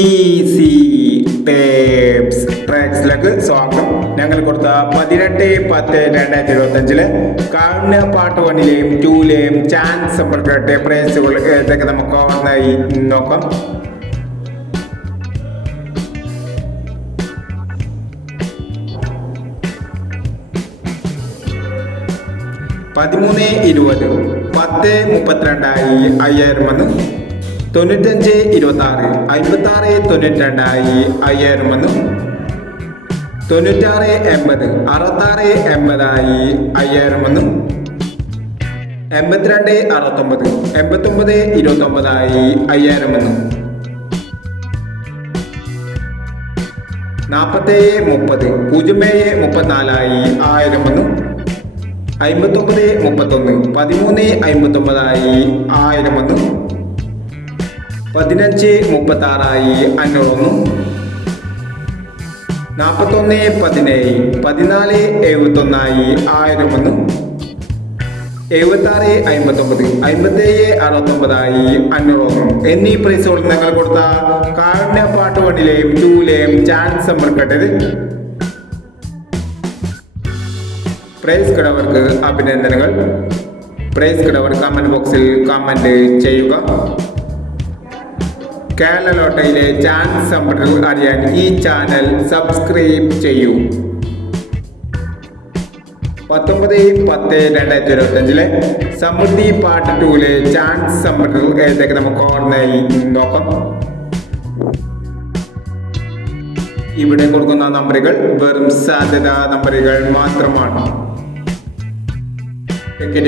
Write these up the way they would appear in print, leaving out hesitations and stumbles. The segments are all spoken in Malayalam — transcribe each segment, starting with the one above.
ഈസി ടേപ്സ് ട്രാക്സിലേക്ക് സ്വാഗതം. ഞങ്ങൾ കൊടുത്ത 18/10/2025 കാരുണ്യ പാർട്ട് 1ലെയും 2ലെയും ചാൻസ് സമ്പർക്കത്തെ പ്രൈസുകൾ ഏതൊക്കെ നമുക്ക് ഒന്നായി നോക്കാം. $13.20 $10.32 5000 $95.26 $56.92 5000 $96.80 $66.80 5000 $82.69 $89.29 5000 $47.30 $07.34 1000 $59.31 $13.59 1000 $15.36 500 $41.17 $14.71 1000 $76.59 $57.69 500 എന്നീ പ്രൈസുകൾ നിങ്ങൾ കൊടുത്ത കാരുണ്യ പാർട്ട് 1ലെയും 2ലെയും ചാൻസ് സമ്പർക്കട്ടത്. പ്രൈസ് കിടവർക്ക് അഭിനന്ദനങ്ങൾ. പ്രൈസ് കിടവർ കമന്റ് ബോക്സിൽ കമന്റ് ചെയ്യുക. കേരള ലോട്ടറിയിലെ ചാൻസ് സമ്പർക്കങ്ങൾ അറിയാൻ ഈ ചാനൽ സബ്സ്ക്രൈബ് ചെയ്യൂ. 19/10/2025 സമൃദ്ധി പാർട്ട് 2ലെ ചാൻസ് സമ്പർക്കങ്ങൾ ഏതൊക്കെ നമുക്ക് ഓർമ്മയായി നോക്കാം. ഇവിടെ കൊടുക്കുന്ന നമ്പറുകൾ വെറും സാധ്യതാ നമ്പറുകൾ മാത്രമാണ്.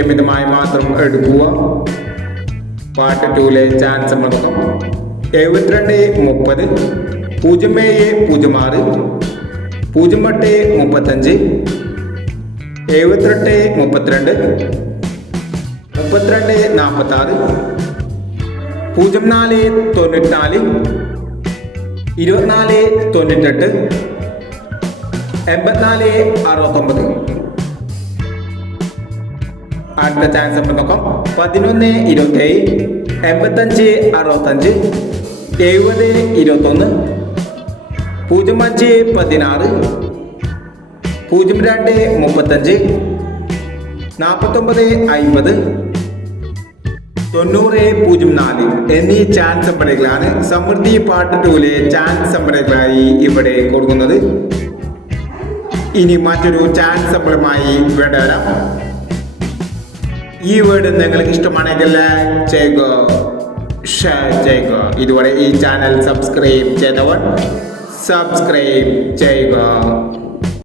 മിതമായി മാത്രം എടുക്കുക. പാർട്ട് 2ലെ ചാൻസ് സമ്പർക്കം 72.30 07.06 08.35 78.32 32.46 04.94 24.98 84.69. അടുത്ത ചാൻസ് നമ്മൾ നോക്കാം. 11.27 85.65 70.21 05.16 02.35 49.50 90.04 എന്നീ ചാൻസ് സമ്പർക്കങ്ങളാണ് സമൃദ്ധി പാർട്ട് 2ലെ ചാൻസ് സമ്പർക്കങ്ങളായി ഇവിടെ കൊടുക്കുന്നത്. ഇനി മറ്റൊരു ചാൻസ് സമ്പർക്കമായി വേണ്ട വരാം. ഈ വീഡിയോ നിങ്ങൾക്ക് ഇഷ്ടമാണെങ്കിൽ ലൈക്ക് ചെയ്യുക, ഷെയർ ചെയ്യുക. ഇതുവരെ ഈ ചാനൽ സബ്സ്ക്രൈബ് ചെയ്തവർ സബ്സ്ക്രൈബ് ചെയ്യുക.